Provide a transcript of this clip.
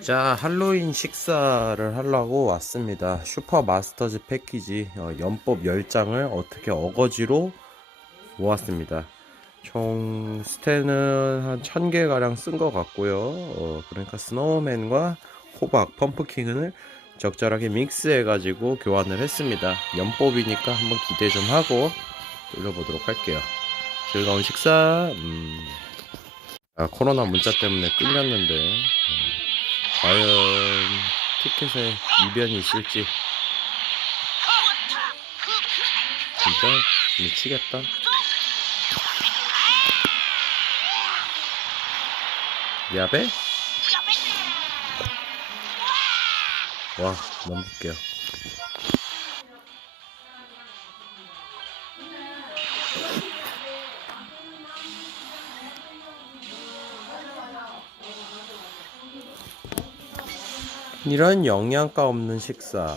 자, 할로윈 식사를 하려고 왔습니다. 슈퍼 마스터즈 패키지 어, 연법 10장을 어떻게 어거지로 모았습니다. 총 스테는 한 1000개 가량 쓴 것 같고요. 어, 그러니까 스노우맨과 호박, 펌프킹을 적절하게 믹스해 가지고 교환을 했습니다. 연법이니까 한번 기대 좀 하고 돌려보도록 할게요. 즐거운 식사. 음. 아, 코로나 문자 때문에 어, 과연 티켓에 이변이 있을지 진짜 미치겠다. 야배? 와, 넘볼게요. 이런 영양가 없는 식사.